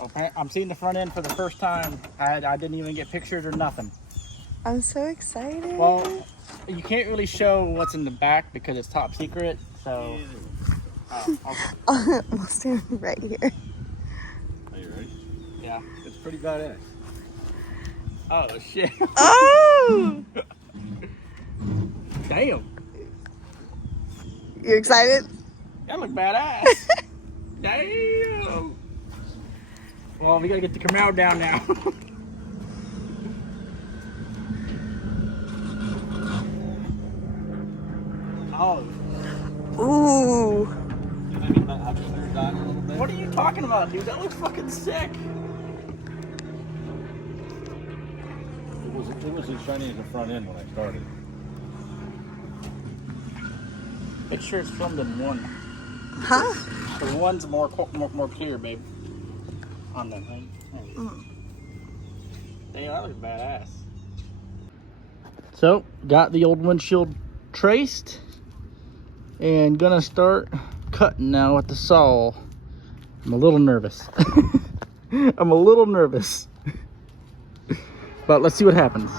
Well, I'm seeing the front end for the first time. I didn't even get pictures or nothing. I'm so excited. Well, you can't really show what's in the back because it's top secret. So, okay. We'll stand right here. Are you ready? Yeah. It's pretty badass. Oh shit. Oh! Damn. You excited? That look badass. Damn. Well, we gotta get the camaro down now. Oh. Ooh. What are you talking about, dude? That looks fucking sick. It was as shiny as the front end when I started. Make sure it's filmed in one. Huh? The one's more clear, babe. On that thing. Damn, that looks badass. So, got the old windshield traced and gonna start cutting now with the saw. I'm a little nervous. I'm a little nervous. But let's see what happens.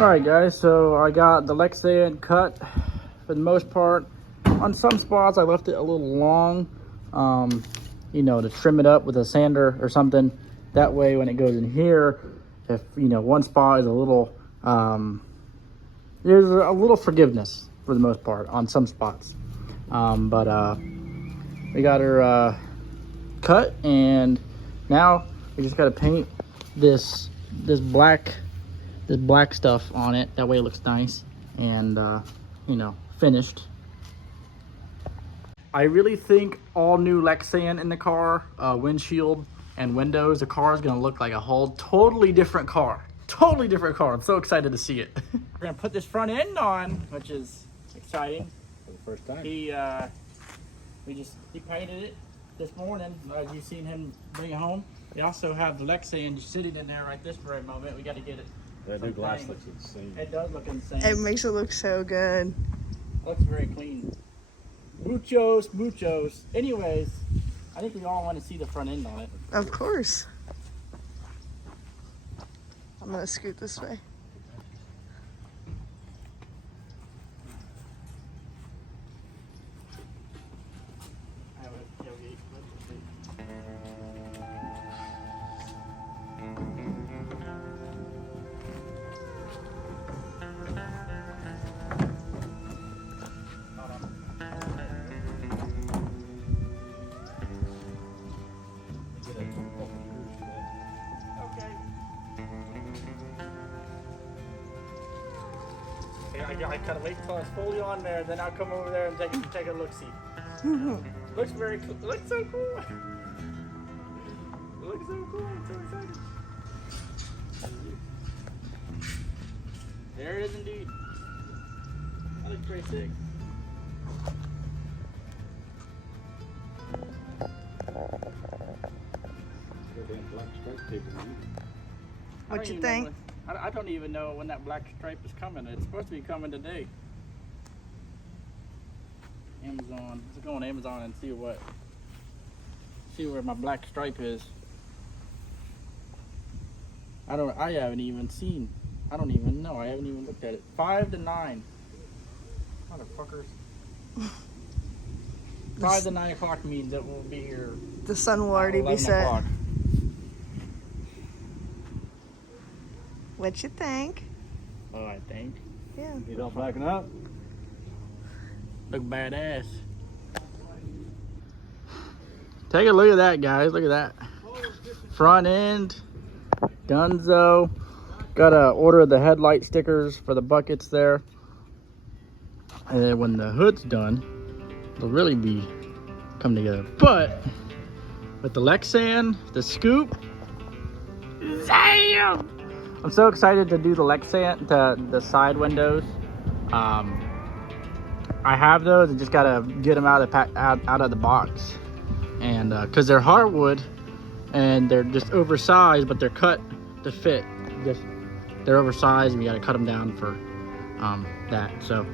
Alright guys, so I got the lexan cut for the most part. On some spots I left it a little long, you know, to trim it up with a sander or something. That way when it goes in here, if, you know, one spot is a little, there's a little forgiveness for the most part on some spots. But we got her cut, and now we just got to paint this black stuff on it. That way it looks nice and you know, finished. I really think all new lexan in the car, windshield and windows, the car is gonna look like a whole totally different car. Totally different car. I'm so excited to see it. We're gonna put this front end on, which is exciting. For the first time. He painted it this morning. You've seen him bring it home. We also have the lexan just sitting in there right this very moment. We got to get it. That new glass looks insane. It does look insane. It makes it look so good. Looks very clean. Muchos. Anyways, I think we all want to see the front end on it. Of course. I'm gonna scoot this way. I kind of wait until it's fully on there, then I'll come over there and take a look-see. Looks very cool. Looks so cool. Looks so cool. I'm so excited. There it is indeed. That looks pretty sick. stripe tape in it. I What you don't even think? know I don't even know when that black stripe is coming. It's supposed to be coming today. Amazon. Let's go on Amazon and see where my black stripe is. I haven't even seen. I don't even know. I haven't even looked at it. 5 to 9. Motherfuckers. 5 to 9 o'clock means that we'll be here. The sun will already be 11 set. o'clock. What you think? Oh, I think. Yeah. He's all backing up. Look badass. Take a look at that, guys. Look at that. Front end. Dunzo. Got to order the headlight stickers for the buckets there. And then when the hood's done, it'll really be come together. But with the Lexan, the scoop, damn! I'm so excited to do the Lexan, the side windows. I have those. I just gotta get them out of the box, and because they're hardwood and they're just oversized, but they're cut to fit. They're oversized, and you gotta cut them down for that. So,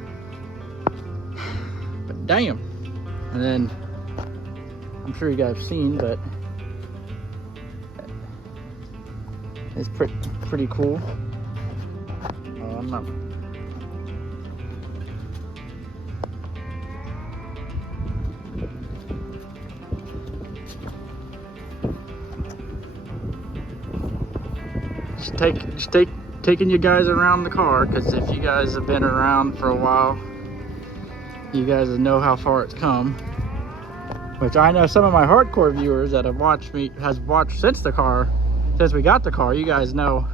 but damn. And then I'm sure you guys have seen, but it's pretty cool. Oh, I'm not. Just taking you guys around the car, because if you guys have been around for a while, you guys know how far it's come. Which I know some of my hardcore viewers that have watched since we got the car. You guys know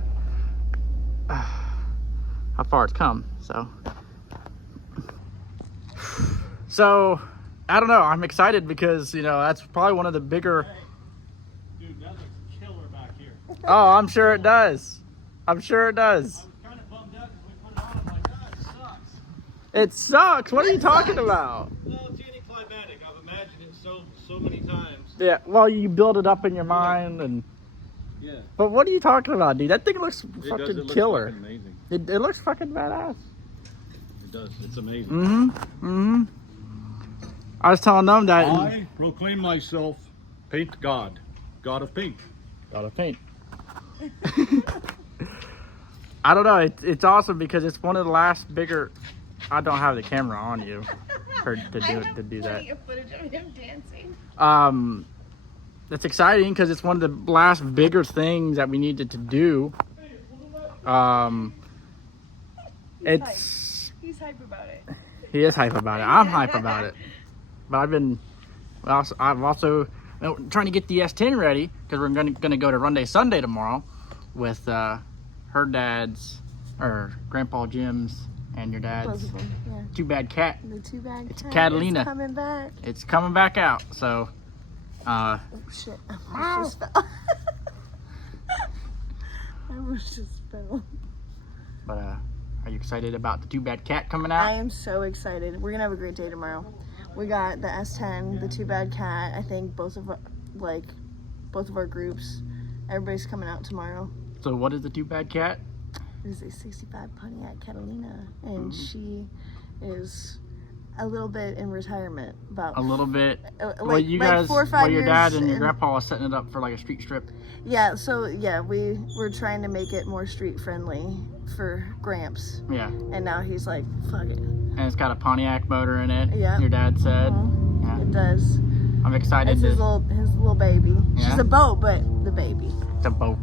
how far it's come. So I don't know. I'm excited because that's probably one of the bigger. Dude, that looks killer back here. Oh, I'm sure it does. I'm sure it does. I was kind of bummed out because we put it on. I'm like, ah, it sucks. It sucks. What are you talking about? Well, it's anticlimactic. I've imagined it so many times. Yeah. Well, you build it up in your mind, and Yeah. but what are you talking about, dude? That thing looks It fucking does. It looks killer. fucking amazing. It looks fucking badass. It does. It's amazing. Mm-hmm. I was telling them that. I proclaim myself paint god. God of paint. Gotta paint. I don't know. It's awesome because it's one of the last bigger. I don't have the camera on you to do that. Of footage of him dancing. It's exciting because it's one of the last bigger things that we needed to do. He's hype about it. He is hype about it. I'm hype about it. But I'm also trying to get the S10 ready because we're gonna go to Run Day Sunday tomorrow with her dad's or Grandpa Jim's and your dad's Both of them, yeah. Too Bad Cat. The Too Bad It's Cat Catalina. is coming back. It's coming back out. So Oh shit! I almost just fell. I almost just fell. but are you excited about the Too Bad Cat coming out? I am so excited. We're gonna have a great day tomorrow. We got the S10, the Too Bad Cat. I think both of our groups. Everybody's coming out tomorrow. So what is the Too Bad Cat? It is a 65 Pontiac Catalina, and she is a little bit in retirement. About A little bit. well, you like guys, 4 or 5 your years. dad and your grandpa was setting it up for like a street strip. Yeah, so yeah, we're trying to make it more street friendly for Gramps, Yeah, and now he's like, fuck it. and it's got a Pontiac motor in it. Yeah. Your dad said. Mhm. Yeah. It does. I'm excited It's to. his little baby. Yeah. She's a boat, but the baby. to both.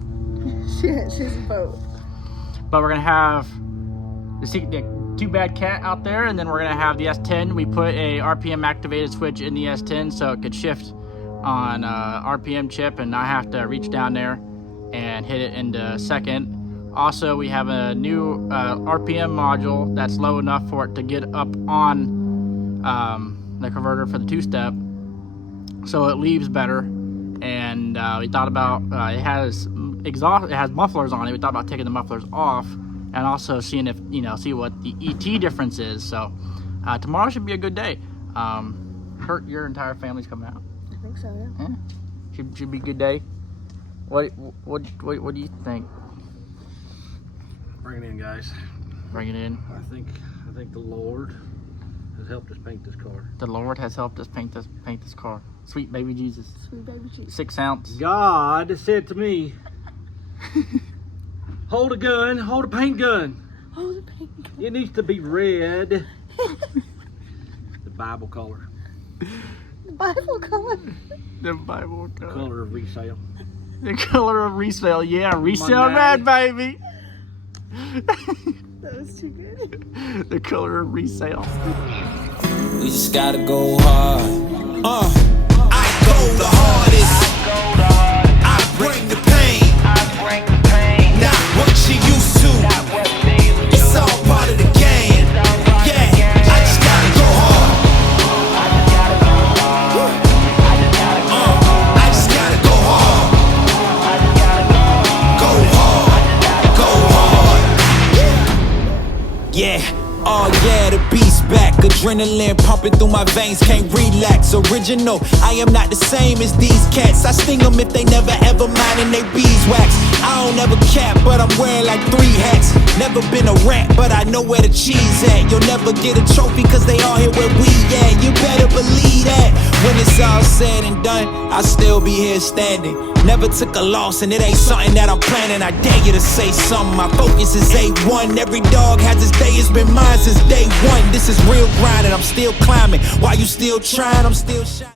She's a boat. But we're gonna have the Too Bad Cat out there, and then we're gonna have the S10. We put a RPM activated switch in the S10 so it could shift on RPM chip and not have to reach down there and hit it into second. Also, we have a new RPM module that's low enough for it to get up on the converter for the two-step, so it leaves better. And we thought about it has mufflers on it. We thought about taking the mufflers off and also seeing if see what the ET difference is. So tomorrow should be a good day. Your entire family's coming out. I think so, yeah. Yeah, should be a good day. What do you think? Bring it in, guys. Bring it in. I think the Lord has helped us paint this car. The Lord has helped us paint this car. Sweet baby Jesus. Sweet baby Jesus. 6 ounce. God said to me, hold a paint gun. Oh, the paint gun. It needs to be red. The Bible color. The Bible color. The Bible color. Color of resale. The color of resale. Yeah, resale Money. red, baby. That was too good. The color of resale. We just gotta go hard. I go the hardest. I bring the pain. Not what you used to. It's all part of the game. Yeah, I just gotta go hard. I just gotta go hard. Go hard. Go hard. Yeah. Oh yeah, the beast back. Adrenaline pumping through my veins, can't relax. Original, I am not the same as these cats. I sting them if they never ever mind and they beeswax. I don't ever cap, but I'm wearing like 3 hats. Never been a rat, but I know where the cheese at. You'll never get a trophy cause they all here where we at. You better believe that. When it's all said and done, I'll still be here standing. Never took a loss and it ain't something that I'm planning. I dare you to say something, my focus is A1. Every dog has his day, it's been mine since day one. This is real grind and I'm still climbing. While you still trying, I'm still shining.